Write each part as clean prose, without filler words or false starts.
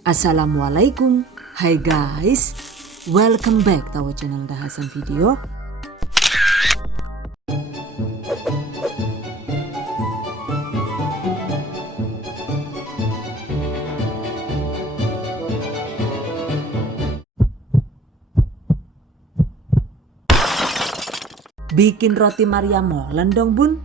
Assalamualaikum. Hai guys, welcome back to our channel Dahasan Video. Bikin roti Maryam molen dong bun.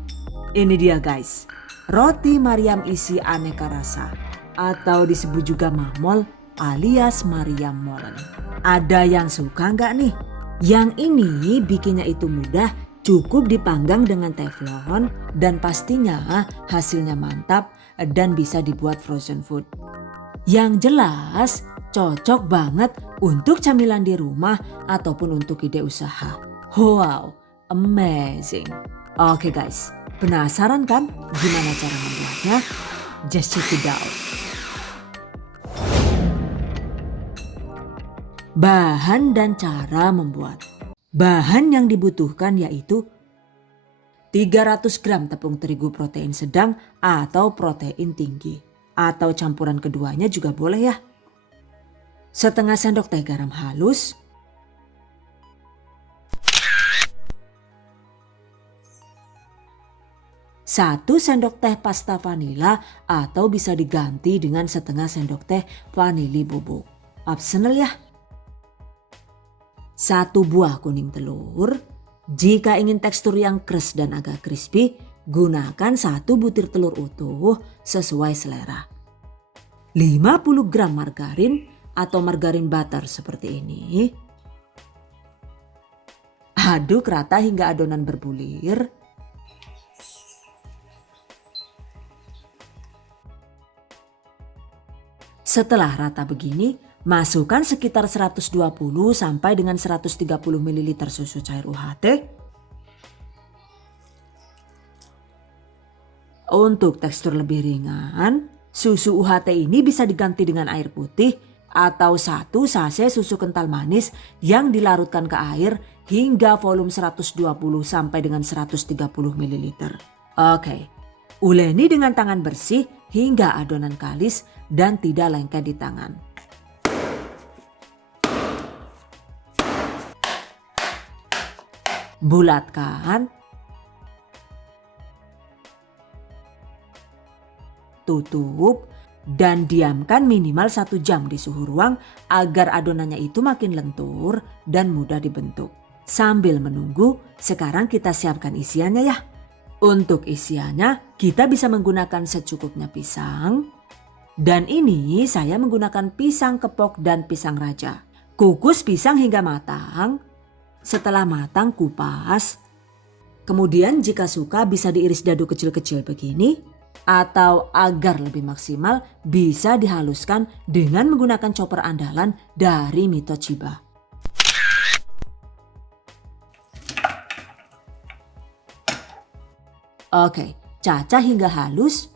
Ini dia guys, roti Maryam isi aneka rasa atau disebut juga mamol alias Maryam molen. Ada yang suka nggak nih? Yang ini bikinnya itu mudah, cukup dipanggang dengan teflon dan pastinya hasilnya mantap dan bisa dibuat frozen food. Yang jelas cocok banget untuk camilan di rumah ataupun untuk ide usaha. Wow, amazing. Oke guys, penasaran kan gimana cara membuatnya? Just check it out. Bahan dan cara membuat. Bahan yang dibutuhkan yaitu 300 gram tepung terigu protein sedang atau protein tinggi. Atau campuran keduanya juga boleh ya. Setengah sendok teh garam halus. 1 sendok teh pasta vanila atau bisa diganti dengan setengah sendok teh vanili bubuk. Optional ya. 1 buah kuning telur. Jika ingin tekstur yang keras dan agak crispy, gunakan 1 butir telur utuh sesuai selera. 50 gram margarin atau margarin butter seperti ini. Aduk rata hingga adonan berbulir. Setelah rata begini, masukkan sekitar 120 sampai dengan 130 ml susu cair UHT. Untuk tekstur lebih ringan, susu UHT ini bisa diganti dengan air putih atau 1 sachet susu kental manis yang dilarutkan ke air hingga volume 120 sampai dengan 130 ml. Oke, uleni dengan tangan bersih hingga adonan kalis dan tidak lengket di tangan. Bulatkan, tutup, dan diamkan minimal 1 jam di suhu ruang agar adonannya itu makin lentur dan mudah dibentuk. Sambil menunggu, sekarang kita siapkan isiannya ya. Untuk isiannya kita bisa menggunakan secukupnya pisang. Dan ini saya menggunakan pisang kepok dan pisang raja. Kukus pisang hingga matang. Setelah matang kupas. Kemudian jika suka bisa diiris dadu kecil-kecil begini. Atau agar lebih maksimal bisa dihaluskan dengan menggunakan chopper andalan dari Mito Chiba. Oke, cacah hingga halus.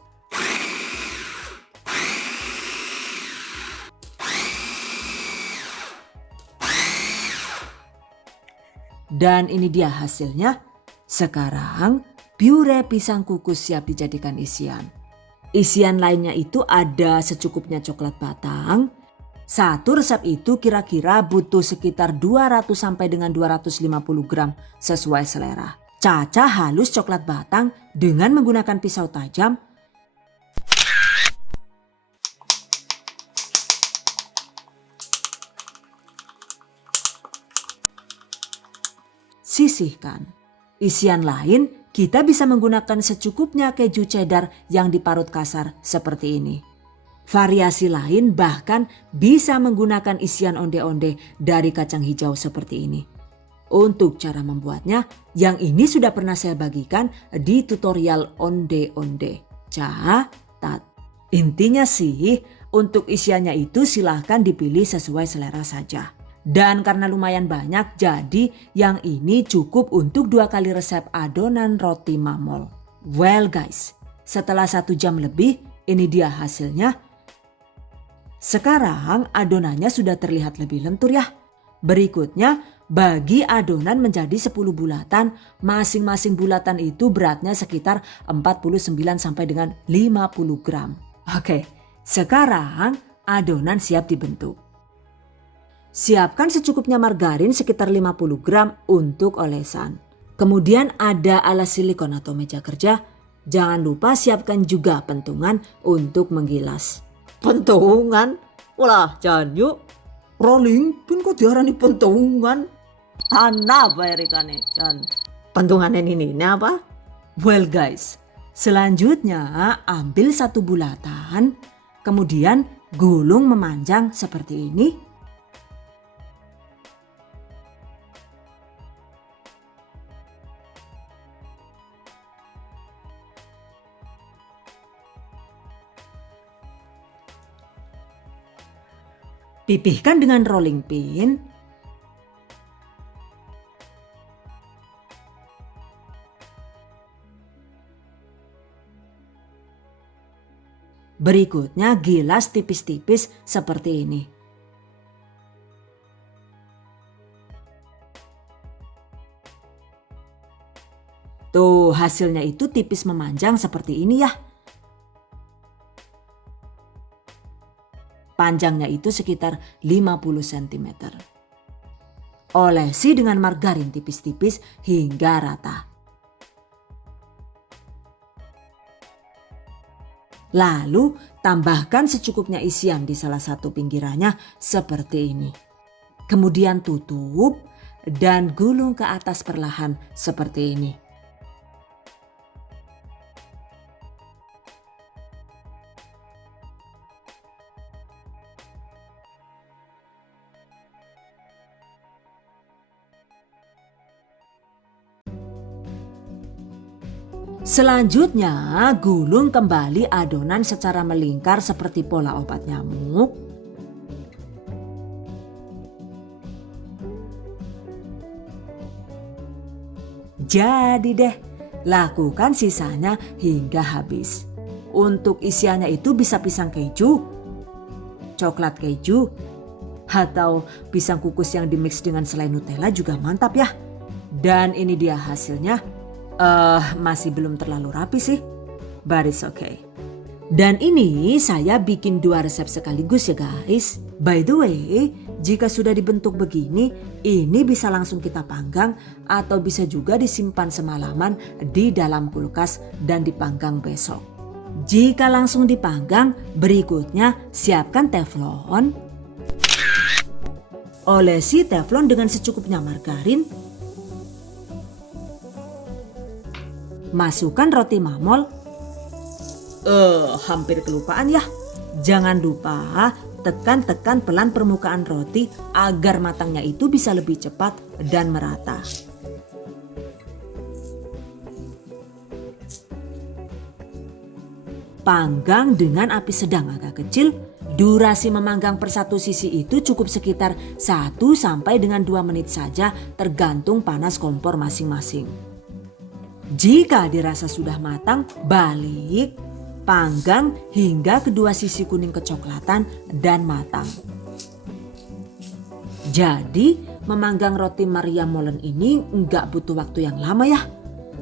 Dan ini dia hasilnya. Sekarang pure pisang kukus siap dijadikan isian. Isian lainnya itu ada secukupnya coklat batang. 1 resep itu kira-kira butuh sekitar 200 sampai dengan 250 gram sesuai selera. Cacah halus coklat batang dengan menggunakan pisau tajam. Sisihkan. Isian lain kita bisa menggunakan secukupnya keju cheddar yang diparut kasar seperti ini. Variasi lain bahkan bisa menggunakan isian onde-onde dari kacang hijau seperti ini. Untuk cara membuatnya, yang ini sudah pernah saya bagikan di tutorial onde-onde. Catat. Intinya sih, untuk isiannya itu silahkan dipilih sesuai selera saja. Dan karena lumayan banyak, jadi yang ini cukup untuk 2 kali resep adonan roti mamol. Well guys, setelah 1 jam lebih, ini dia hasilnya. Sekarang adonannya sudah terlihat lebih lentur ya. Berikutnya, bagi adonan menjadi 10 bulatan, masing-masing bulatan itu beratnya sekitar 49 sampai dengan 50 gram. Oke, sekarang adonan siap dibentuk. Siapkan secukupnya margarin sekitar 50 gram untuk olesan. Kemudian ada alas silikon atau meja kerja. Jangan lupa siapkan juga pentungan untuk menggilas. Pentungan? Ulah Jan yuk. Rolling pun kok diarani pentungan. Ana apa erikane Jan? Pentungan ini apa? Well guys, selanjutnya ambil satu bulatan, kemudian gulung memanjang seperti ini. Pipihkan dengan rolling pin. Berikutnya gilas tipis-tipis seperti ini. Tuh hasilnya itu tipis memanjang seperti ini ya. Panjangnya itu sekitar 50 cm. Olesi dengan margarin tipis-tipis hingga rata. Lalu tambahkan secukupnya isian di salah satu pinggirannya seperti ini. Kemudian tutup dan gulung ke atas perlahan seperti ini. Selanjutnya, gulung kembali adonan secara melingkar seperti pola obat nyamuk. Jadi deh, lakukan sisanya hingga habis. Untuk isiannya itu bisa pisang keju, coklat keju, atau pisang kukus yang dimix dengan selai Nutella juga mantap ya. Dan ini dia hasilnya. Masih belum terlalu rapi sih, but it's okay. Dan ini saya bikin 2 resep sekaligus ya guys. By the way, jika sudah dibentuk begini, ini bisa langsung kita panggang atau bisa juga disimpan semalaman di dalam kulkas dan dipanggang besok. Jika langsung dipanggang, berikutnya siapkan teflon. Olesi teflon dengan secukupnya margarin. Masukkan roti mamol. Hampir kelupaan ya. Jangan lupa tekan-tekan pelan permukaan roti agar matangnya itu bisa lebih cepat dan merata. Panggang dengan api sedang agak kecil. Durasi memanggang per satu sisi itu cukup sekitar 1 sampai dengan 2 menit saja tergantung panas kompor masing-masing. Jika dirasa sudah matang, balik, panggang hingga kedua sisi kuning kecoklatan dan matang. Jadi memanggang roti Maria Molen ini nggak butuh waktu yang lama ya.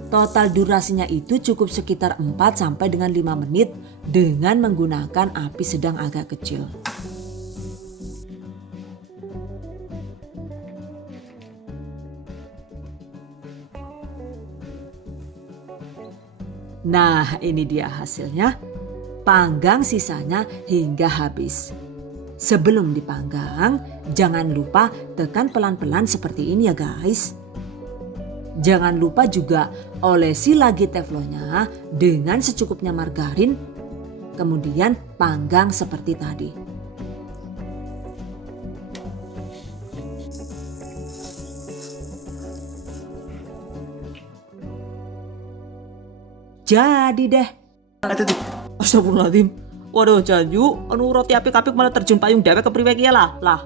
Total durasinya itu cukup sekitar 4 sampai dengan 5 menit dengan menggunakan api sedang agak kecil. Nah, ini dia hasilnya. Panggang sisanya hingga habis. Sebelum dipanggang, jangan lupa tekan pelan-pelan seperti ini ya guys. Jangan lupa juga olesi lagi teflonnya dengan secukupnya margarin. Kemudian panggang seperti tadi. Jadi deh. Astagfirullahaladzim. Waduh Janju, anu roti apik-apik malah terjun payung dewek kepriwe iki lah. Lah.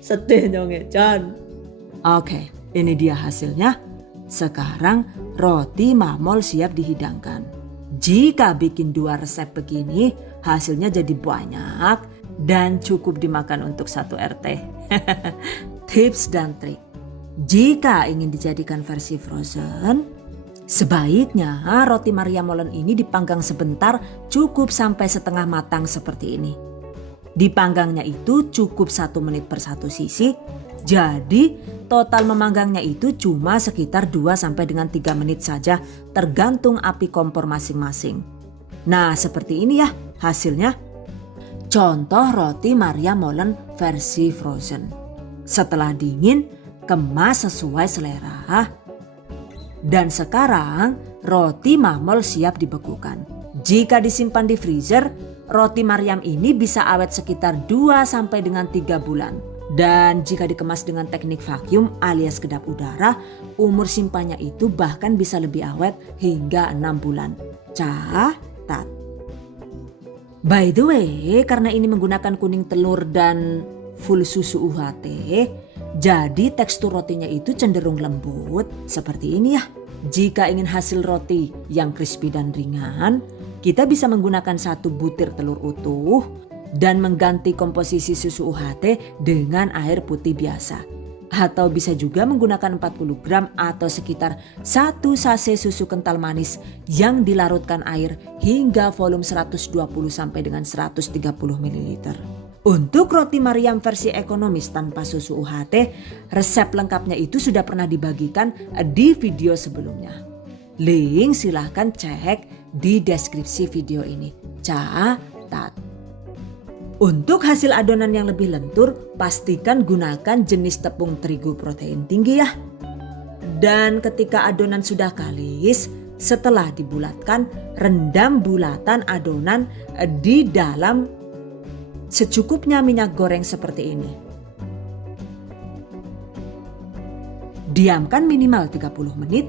Sedih nyonge Jan. Oke, ini dia hasilnya. Sekarang roti mamol siap dihidangkan. Jika bikin 2 resep begini, hasilnya jadi banyak dan cukup dimakan untuk 1 RT. Tips dan trik. Jika ingin dijadikan versi frozen, sebaiknya roti Maria Molen ini dipanggang sebentar, cukup sampai setengah matang seperti ini. Dipanggangnya itu cukup 1 menit per satu sisi. Jadi total memanggangnya itu cuma sekitar 2 sampai dengan 3 menit saja tergantung api kompor masing-masing. Nah seperti ini ya hasilnya. Contoh roti Maria Molen versi frozen. Setelah dingin, kemas sesuai selera. Dan sekarang roti mamol siap dibekukan. Jika disimpan di freezer, roti Maryam ini bisa awet sekitar 2 sampai dengan 3 bulan. Dan jika dikemas dengan teknik vakum alias kedap udara, umur simpannya itu bahkan bisa lebih awet hingga 6 bulan. Catat. By the way, karena ini menggunakan kuning telur dan full susu UHT, jadi tekstur rotinya itu cenderung lembut seperti ini ya. Jika ingin hasil roti yang crispy dan ringan, kita bisa menggunakan 1 butir telur utuh dan mengganti komposisi susu UHT dengan air putih biasa. Atau bisa juga menggunakan 40 gram atau sekitar 1 sachet susu kental manis yang dilarutkan air hingga volume 120 sampai dengan 130 ml. Untuk roti Maryam versi ekonomis tanpa susu UHT, resep lengkapnya itu sudah pernah dibagikan di video sebelumnya. Link silahkan cek di deskripsi video ini. Catat. Untuk hasil adonan yang lebih lentur, pastikan gunakan jenis tepung terigu protein tinggi ya. Dan ketika adonan sudah kalis, setelah dibulatkan, rendam bulatan adonan di dalam secukupnya minyak goreng seperti ini. Diamkan minimal 30 menit.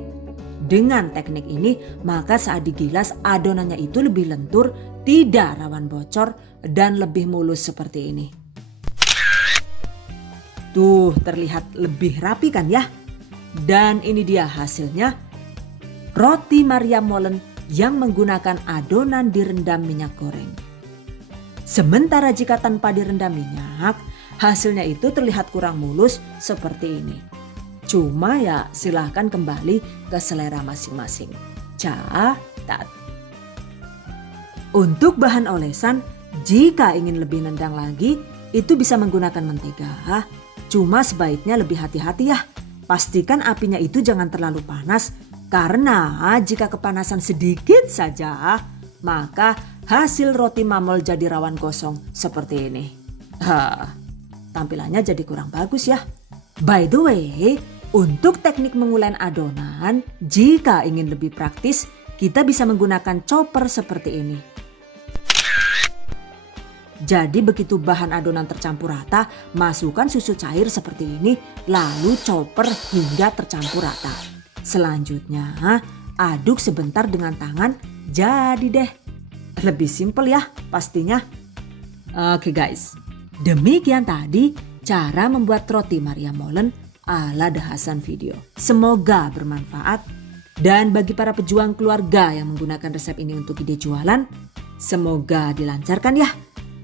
Dengan teknik ini, maka saat digilas adonannya itu lebih lentur, tidak rawan bocor, dan lebih mulus seperti ini. Tuh, terlihat lebih rapi kan ya? Dan ini dia hasilnya. Roti Maryam Molen yang menggunakan adonan direndam minyak goreng. Sementara jika tanpa direndam minyak, hasilnya itu terlihat kurang mulus seperti ini. Cuma ya silahkan kembali ke selera masing-masing. Catat. Untuk bahan olesan, jika ingin lebih nendang lagi, itu bisa menggunakan mentega. Cuma sebaiknya lebih hati-hati ya. Pastikan apinya itu jangan terlalu panas, karena jika kepanasan sedikit saja, maka hasil roti mamol jadi rawan gosong seperti ini. Tampilannya jadi kurang bagus ya. By the way, untuk teknik mengulek adonan, jika ingin lebih praktis, kita bisa menggunakan chopper seperti ini. Jadi begitu bahan adonan tercampur rata, masukkan susu cair seperti ini, lalu chopper hingga tercampur rata. Selanjutnya, aduk sebentar dengan tangan, jadi deh. Lebih simpel ya pastinya. Oke guys, demikian tadi cara membuat roti Maryam Molen ala The Hasan video. Semoga bermanfaat. Dan bagi para pejuang keluarga yang menggunakan resep ini untuk ide jualan, semoga dilancarkan ya.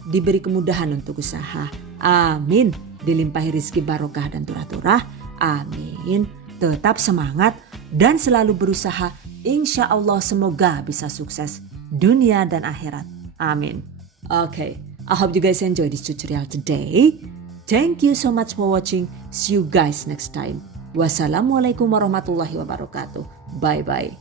Diberi kemudahan untuk usaha. Amin. Dilimpahi rezeki barokah dan turah-turah. Amin. Tetap semangat dan selalu berusaha. Insya Allah semoga bisa sukses dunia dan akhirat. Amin. Okay, I hope you guys enjoy this tutorial today. Thank you so much for watching. See you guys next time. Wassalamualaikum warahmatullahi wabarakatuh. Bye bye.